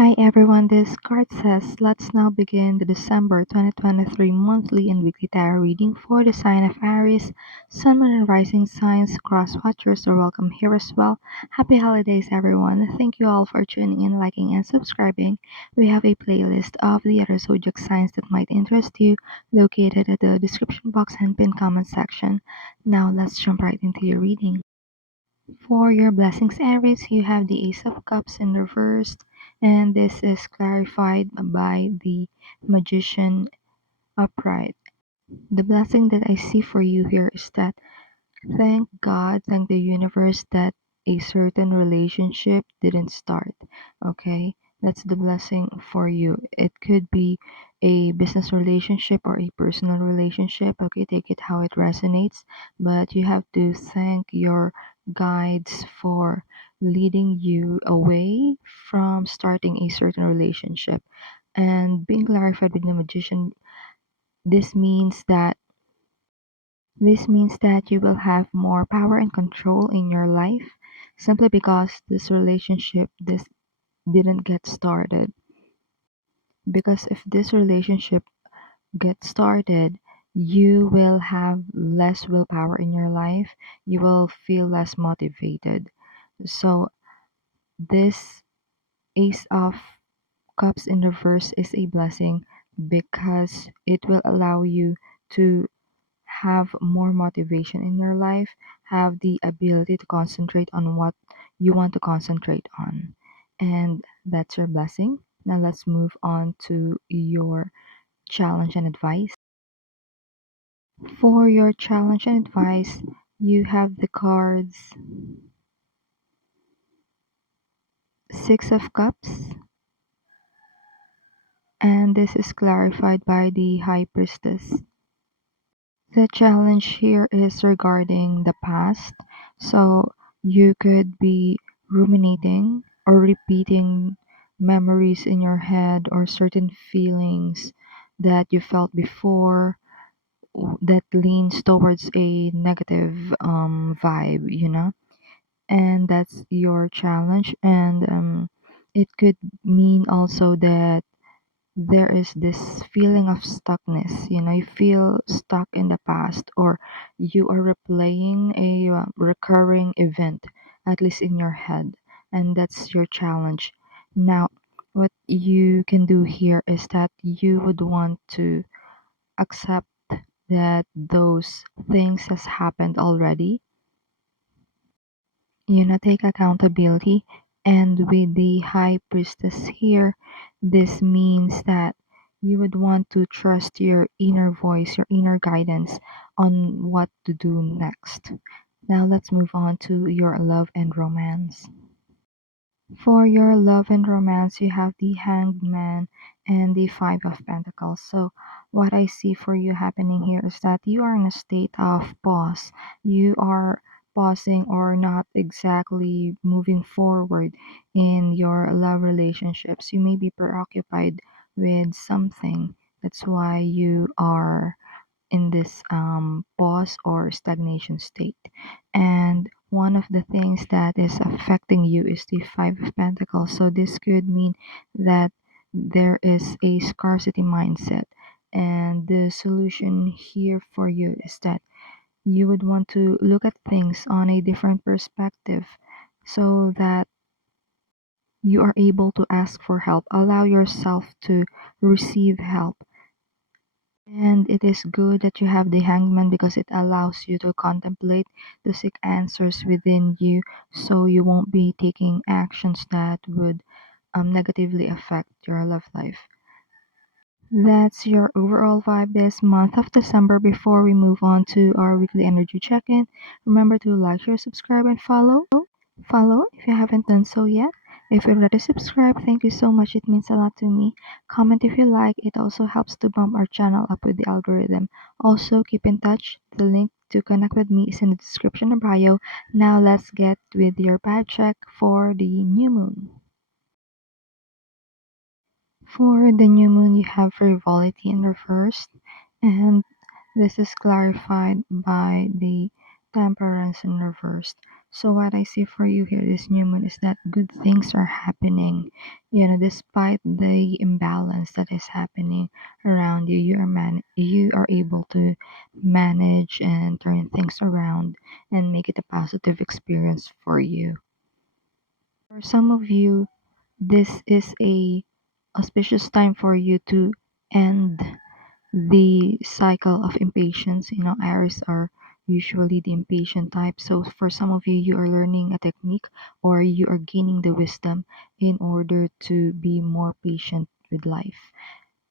Hi everyone, this card says let's now begin the December 2023 monthly and weekly tarot reading for the sign of Aries. Sun, Moon, and Rising signs, cross watchers are welcome here as well. Happy holidays everyone. Thank you all for tuning in, liking, and subscribing. We have a playlist of the other zodiac signs that might interest you located at the description box and pinned comment section. Now let's jump right into your reading. For your blessings, Aries, you have the Ace of Cups in reverse, and this is clarified by the Magician upright. The blessing that I see for you here is that thank God, thank the universe that a certain relationship didn't start. Okay, that's the blessing for you. It could be a business relationship or a personal relationship. Okay, take it how it resonates, but you have to thank your guides for leading you away from starting a certain relationship. And being clarified with the magician, this means that this means that you will have more power and control in your life simply because this relationship this didn't get started. Because if this relationship gets started, you will have less willpower in your life. You will feel less motivated. So this Ace of Cups in reverse is a blessing because it will allow you to have more motivation in your life, have the ability to concentrate on what you want to concentrate on. And that's your blessing. Now let's move on to your challenge and advice. For your challenge and advice, you have the cards Six of Cups, and this is clarified by the High Priestess. The challenge here is regarding the past. So you could be ruminating or repeating memories in your head or certain feelings that you felt before that leans towards a negative vibe. And that's your challenge. And it could mean also that there is this feeling of stuckness. You feel stuck in the past, or you are replaying a recurring event, at least in your head, and that's your challenge. Now, what you can do here is that you would want to accept that those things has happened already. Take accountability. And with the High Priestess here, this means that you would want to trust your inner voice, your inner guidance on what to do next. Now let's move on to your love and romance. For your love and romance, you have the Hanged Man and the Five of Pentacles. So, what I see for you happening here is that you are in a state of pause. You are pausing or not exactly moving forward in your love relationships. You may be preoccupied with something. That's why you are in this pause or stagnation state. And one of the things that is affecting you is the Five of Pentacles. So this could mean that there is a scarcity mindset. And the solution here for you is that you would want to look at things on a different perspective so that you are able to ask for help. Allow yourself to receive help. And it is good that you have the hangman because it allows you to contemplate, to seek answers within you, so you won't be taking actions that would negatively affect your love life. That's your overall vibe this month of December. Before we move on to our weekly energy check-in, remember to like, share, subscribe, and follow. Follow if you haven't done so yet. If you're already subscribed, thank you so much. It means a lot to me. Comment if you like. It also helps to bump our channel up with the algorithm. Also, keep in touch. The link to connect with me is in the description or bio. Now let's get with your vibe check for the new moon. For the new moon, you have frivolity in reverse, and this is clarified by the temperance in reverse. So what I see for you here this new moon is that good things are happening. Despite the imbalance that is happening around you, you are able to manage and turn things around and make it a positive experience for you. For some of you, this is a auspicious time for you to end the cycle of impatience. Aries are usually the impatient type. So for some of you, you are learning a technique or you are gaining the wisdom in order to be more patient with life.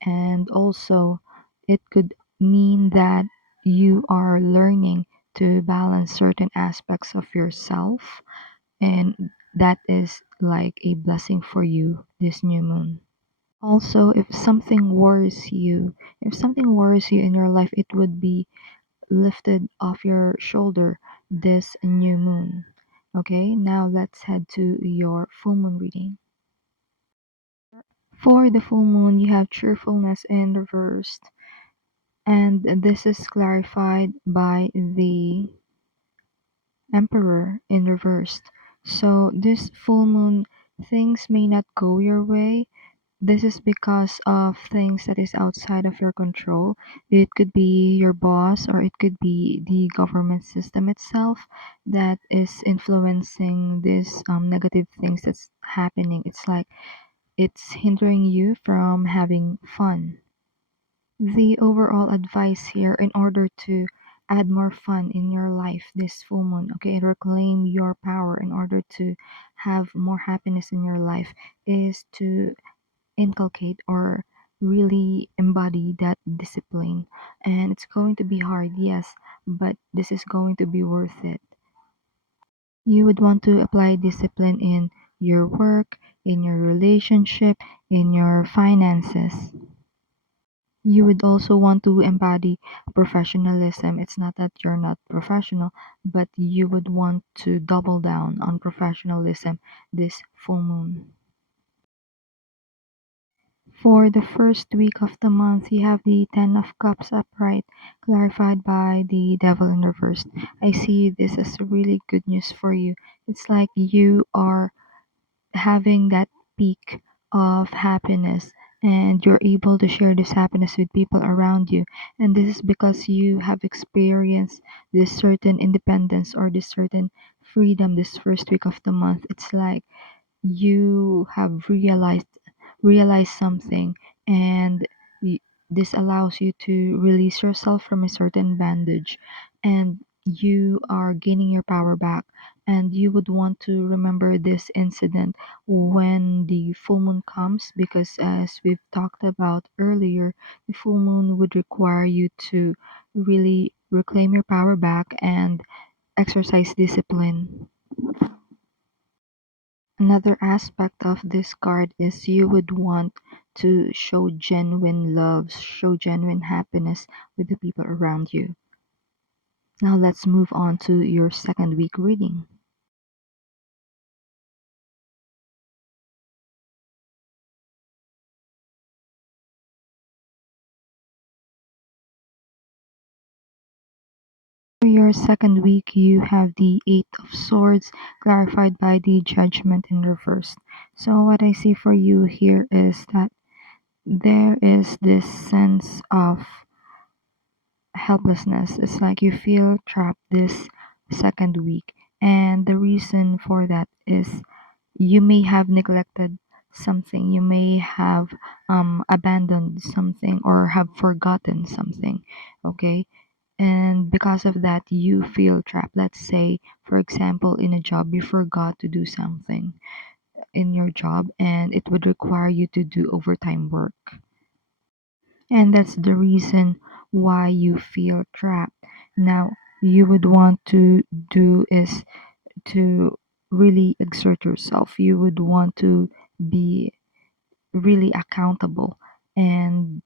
And also, it could mean that you are learning to balance certain aspects of yourself, and that is like a blessing for you this new moon. Also, if something worries you in your life, it would be lifted off your shoulder this new moon. Okay, now let's head to your full moon reading. For the full moon, you have cheerfulness in reversed, and this is clarified by the Emperor in reversed. So, this full moon, things may not go your way. This is because of things that is outside of your control. It could be your boss or it could be the government system itself that is influencing these negative things that's happening. It's like it's hindering you from having fun. The overall advice here, in order to add more fun in your life this full moon, okay, and reclaim your power in order to have more happiness in your life, is to inculcate or really embody that discipline. And it's going to be hard, yes, but this is going to be worth it. You would want to apply discipline in your work, in your relationship, in your finances. You would also want to embody professionalism. It's not that you're not professional, but you would want to double down on professionalism this full moon. For the first week of the month, you have the Ten of Cups upright, clarified by the Devil in reverse. I see this as really good news for you. It's like you are having that peak of happiness and you're able to share this happiness with people around you. And this is because you have experienced this certain independence or this certain freedom this first week of the month. It's like you have realized something, and y- this allows you to release yourself from a certain bandage, and you are gaining your power back. And you would want to remember this incident when the full moon comes, because as we've talked about earlier, the full moon would require you to really reclaim your power back and exercise discipline. Another aspect of this card is you would want to show genuine love, show genuine happiness with the people around you. Now let's move on to your second week reading. For your second week, you have the Eight of Swords, clarified by the Judgment in reverse. So what I see for you here is that there is this sense of helplessness. It's like you feel trapped this second week. And the reason for that is you may have neglected something, you may have abandoned something or have forgotten something, okay? And because of that, you feel trapped. Let's say, for example, in a job, you forgot to do something in your job and it would require you to do overtime work. And that's the reason why you feel trapped. Now, you would want to do is to really exert yourself. You would want to be really accountable and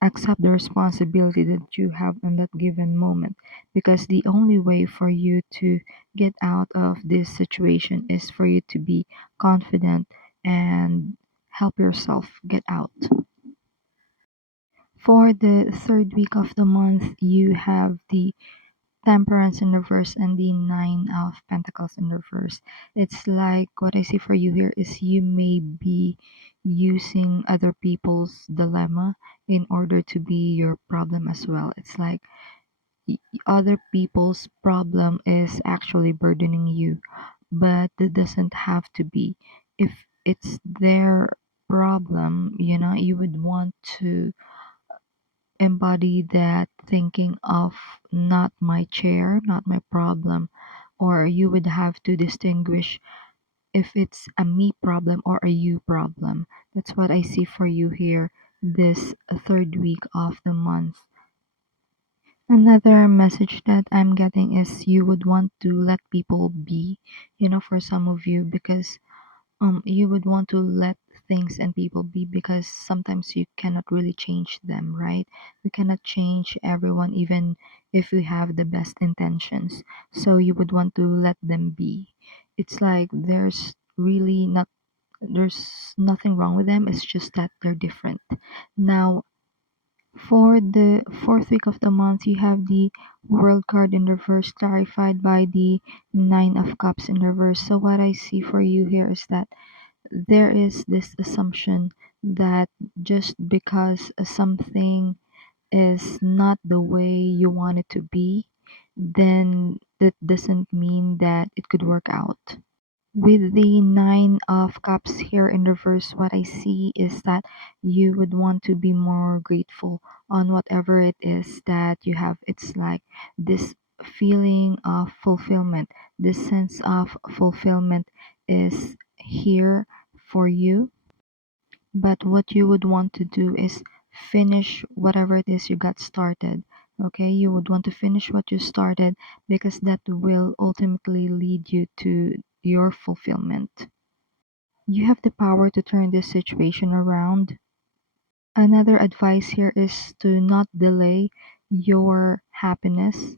accept the responsibility that you have in that given moment, because the only way for you to get out of this situation is for you to be confident and help yourself get out. For the third week of the month, you have the Temperance in reverse and the Nine of Pentacles in reverse. It's like what I see for you here is you may be using other people's dilemma in order to be your problem as well. It's like other people's problem is actually burdening you, but it doesn't have to be. If it's their problem, you would want to embody that thinking of not my chair, not my problem, or you would have to distinguish if it's a me problem or a you problem. That's what I see for you here this third week of the month. Another message that I'm getting is you would want to let people be, for some of you, because you would want to let things and people be because sometimes you cannot really change them, right? We cannot change everyone even if we have the best intentions. So you would want to let them be. It's like there's nothing wrong with them. It's just that they're different. Now, for the fourth week of the month, you have the World card in reverse clarified by the Nine of Cups in reverse. So what I see for you here is that there is this assumption that just because something is not the way you want it to be, then that doesn't mean that it could work out. With the Nine of Cups here in reverse, what I see is that you would want to be more grateful on whatever it is that you have. It's like this feeling of fulfillment, this sense of fulfillment is here for you. But what you would want to do is finish whatever it is you got started. Okay, you would want to finish what you started because that will ultimately lead you to your fulfillment. You have the power to turn this situation around. Another advice here is to not delay your happiness.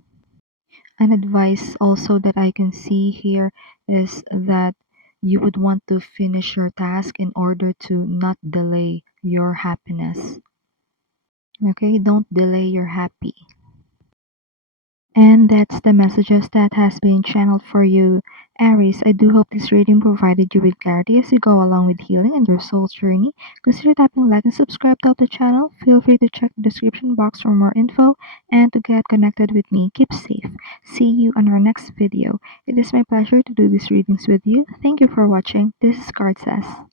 An advice also that I can see here is that you would want to finish your task in order to not delay your happiness. Okay, don't delay your happy. And that's the messages that has been channeled for you, Aries. I do hope this reading provided you with clarity as you go along with healing and your soul's journey. Consider tapping like and subscribe to help the channel. Feel free to check the description box for more info and to get connected with me. Keep safe. See you on our next video. It is my pleasure to do these readings with you. Thank you for watching. This is CardSays.